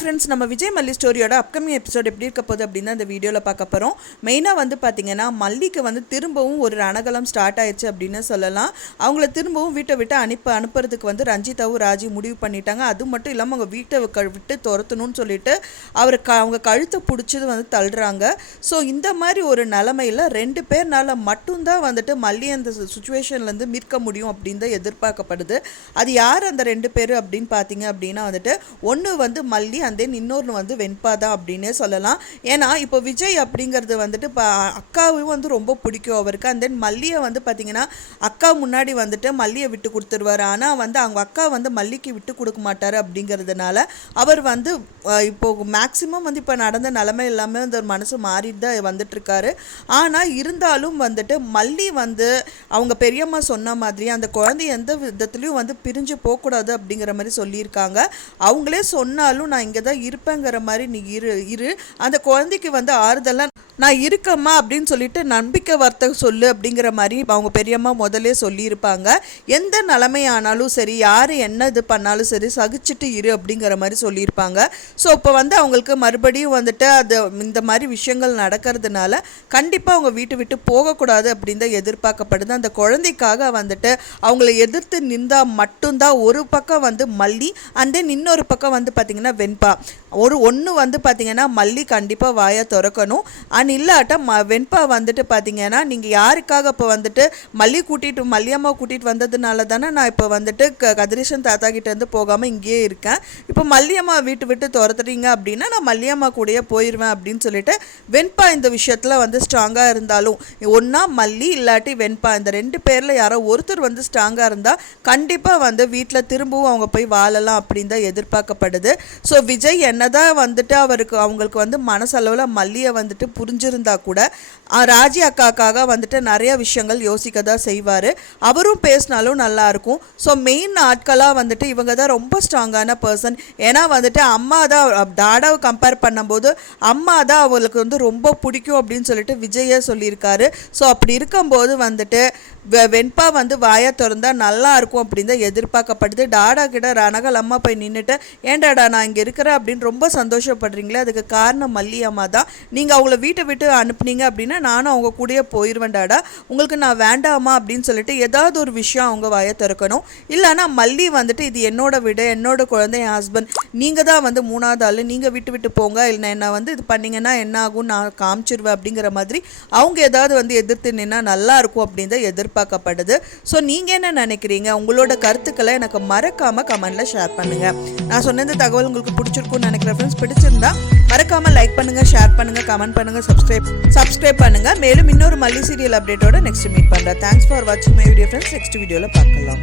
Friends, நம்ம விஜய் மல்லி ஸ்டோரியோட upcoming episode எப்படி இருக்க போகுது அப்படின்னு அந்த வீடியோவில் பார்க்க போகிறோம். மெயினாக வந்து பார்த்தீங்கன்னா மல்லிக்கு வந்து திரும்பவும் ஒரு ரணகலம் ஸ்டார்ட் ஆயிடுச்சு அப்படின்னு சொல்லலாம். அவங்கள திரும்பவும் வீட்டை விட்டு அனுப்புறதுக்கு வந்து ரஞ்சிதாவும் ராஜி முடிவு பண்ணிட்டாங்க. அது மட்டும் இல்லாமல் அவங்க வீட்டை விட்டு துரத்தணும்னு சொல்லிட்டு அவங்க கழுத்தை பிடிச்சது வந்து தள்ளுறாங்க. ஸோ இந்த மாதிரி ஒரு நிலமையில் 2 பேர்னால மட்டும்தான் வந்துட்டு மல்லி அந்த சுச்சுவேஷன்லேருந்து மீட்க முடியும் அப்படின்னு தான் எதிர்பார்க்கப்படுது. அது யார் அந்த 2 பேர் அப்படின்னு பார்த்தீங்க அப்படின்னா வந்துட்டு ஒன்று வந்து மல்லி அண்ட் தென் இன்னொன்று வந்து வெண்பா தான் அப்படின்னே சொல்லலாம். ஏன்னா இப்போ விஜய் அப்படிங்கிறது வந்துட்டு இப்போ அக்காவும் வந்து ரொம்ப பிடிக்கும் அவருக்கு. அண்ட் தென் மல்லியை வந்து பார்த்தீங்கன்னா அக்கா முன்னாடி வந்துட்டு மல்லியை விட்டு கொடுத்துருவார். ஆனால் வந்து அவங்க அக்கா வந்து மல்லிக்கு விட்டு கொடுக்க மாட்டார். அப்படிங்கிறதுனால அவர் வந்து இப்போ மேக்சிமம் வந்து இப்போ நடந்த நிலைமை எல்லாமே வந்து ஒரு மனசு மாறிட்டு தான் வந்துட்டுருக்காரு. ஆனால் இருந்தாலும் வந்துட்டு மல்லி வந்து அவங்க பெரியம்மா சொன்ன மாதிரி அந்த குழந்தை எந்த விதத்துலையும் வந்து பிரிஞ்சு போகக்கூடாது அப்படிங்கிற மாதிரி சொல்லியிருக்காங்க. அவங்களே சொன்னாலும் நான் இங்கே தான் இருப்பேங்கிற மாதிரி நீ இரு அந்த குழந்தைக்கு வந்து ஆறுதலாக நான் இருக்கம்மா அப்படின்னு சொல்லிட்டு நம்பிக்கை வார்த்தை சொல்லு அப்படிங்கிற மாதிரி அவங்க பெரியம்மா முதலே சொல்லியிருப்பாங்க. எந்த நிலைமையானாலும் சரி, யார் என்ன இது பண்ணாலும் சரி, சகிச்சுட்டு இரு அப்படிங்கிற மாதிரி சொல்லியிருப்பாங்க. ஸோ இப்போ வந்து அவங்களுக்கு மறுபடியும் வந்துட்டு அது இந்த மாதிரி விஷயங்கள் நடக்கிறதுனால கண்டிப்பாக அவங்க வீட்டு விட்டு போகக்கூடாது அப்படின்னு தான் எதிர்பார்க்கப்படுது. அந்த குழந்தைக்காக வந்துட்டு அவங்கள எதிர்த்து நின்றால் மட்டும்தான் ஒரு பக்கம் வந்து மல்லி அண்ட் தென் இன்னொரு பக்கம் வந்து பார்த்திங்கன்னா வெண்பா. ஒன்று வந்து பார்த்திங்கன்னா மல்லி கண்டிப்பாக வாயை திறக்கணும். அண்ட் இல்லாட்ட வெண்பா வந்துட்டு பார்த்தீங்கன்னா நீங்கள் யாருக்காக இப்போ வந்துட்டு மல்லியம்மா கூட்டிகிட்டு வந்ததுனால தானே நான் இப்போ வந்துட்டு கதிரேசன் தாத்தா கிட்டேருந்து போகாமல் இங்கேயே இருக்கேன். இப்போ மல்லியம்மா விட்டு துரத்துறீங்க அப்படின்னா நான் மல்லியம்மா கூடயே போயிடுவேன் அப்படின்னு சொல்லிட்டு வெண்பா இந்த விஷயத்தில் வந்து ஸ்ட்ராங்காக இருந்தாலும் ஒன்றா மல்லி இல்லாட்டி வெண்பா இந்த 2 பேரில் யாரோ ஒருத்தர் வந்து ஸ்ட்ராங்காக இருந்தால் கண்டிப்பாக வந்து வீட்டில் திரும்பவும் அவங்க போய் வாழலாம் அப்படின்னு தான் எதிர்பார்க்கப்படுது. ஸோ விஜய் என்னதான் வந்துட்டு அவங்களுக்கு வந்து மனசளவில் மல்லியை வந்துட்டு புரிஞ்சிருந்தா கூட ராஜி அக்காக்காக வந்துட்டு நிறைய விஷயங்கள் யோசிக்க தான் செய்வார். அவரும் பேசினாலும் நல்லாயிருக்கும். ஸோ மெயின் ஆட்களாக வந்துட்டு இவங்க தான் ரொம்ப ஸ்ட்ராங்கான பர்சன். ஏன்னா வந்துட்டு அம்மா தான் டாடாவை கம்பேர் பண்ணும்போது அம்மா தான் அவங்களுக்கு வந்து ரொம்ப பிடிக்கும் அப்படின்னு சொல்லிட்டு விஜயே சொல்லியிருக்காரு. ஸோ அப்படி இருக்கும்போது வந்துட்டு வெண்பா வந்து வாயை திறந்தா நல்லா இருக்கும் அப்படின்னு தான் எதிர்பார்க்கப்படுது. டாடா கிட்ட ரணகலம்மா போய் நின்றுட்டு ஏன்டாடா நான் இங்கே இருக்கிறேன் அப்படின்னு ரொம்ப சந்தோஷப்படுறீங்களே, அதுக்கு காரணம் மல்லி அம்மா தான். நீங்கள் அவங்கள வீட்டை விட்டு அனுப்புனீங்க அப்படின்னா நானும் அவங்க கூடயே போயிடுவேன் டாடா, உங்களுக்கு நான் வேண்டாமா அப்படின்னு சொல்லிட்டு ஏதாவது ஒரு விஷயம் அவங்க வாயை திறக்கணும். இல்லைனா மல்லி வந்துட்டு இது என்னோட வீடு, என்னோட குழந்தை, என் ஹஸ்பண்ட், நீங்கள் தான் வந்து 3வது ஆள், நீங்கள் விட்டு போங்க, இல்லை என்ன வந்து இது பண்ணிங்கன்னா என்ன ஆகும் நான் காமிச்சிருவேன் அப்படிங்கிற மாதிரி அவங்க ஏதாவது வந்து எதிர்த்து நின்னா நல்லா இருக்கும் அப்படின்னு தான் எதிர்பார்க்கப்படுது. ஸோ நீங்கள் என்ன நினைக்கிறீங்க? உங்களோட கருத்துக்களை எனக்கு மறக்காமல் கமெண்டில் ஷேர் பண்ணுங்கள். நான் சொன்ன இந்த தகவல் உங்களுக்கு பிடிச்சிருக்கும்னு நினைக்கிறேன். ஃப்ரெண்ட்ஸ், பிடிச்சிருந்தா மறக்காமல் லைக் பண்ணுங்கள், ஷேர் பண்ணுங்கள், கமெண்ட் பண்ணுங்கள், சப்ஸ்கிரைப் பண்ணுங்கள். மேலும் இன்னொரு மல்லி சீரியல் அப்டேட்டோட நெக்ஸ்ட் மீட் பண்ணுறேன். தேங்க்ஸ் ஃபார் வாட்சிங் மை வீடியோ ஃப்ரெண்ட்ஸ். நெக்ஸ்ட் வீடியோவில் பார்க்கலாம்.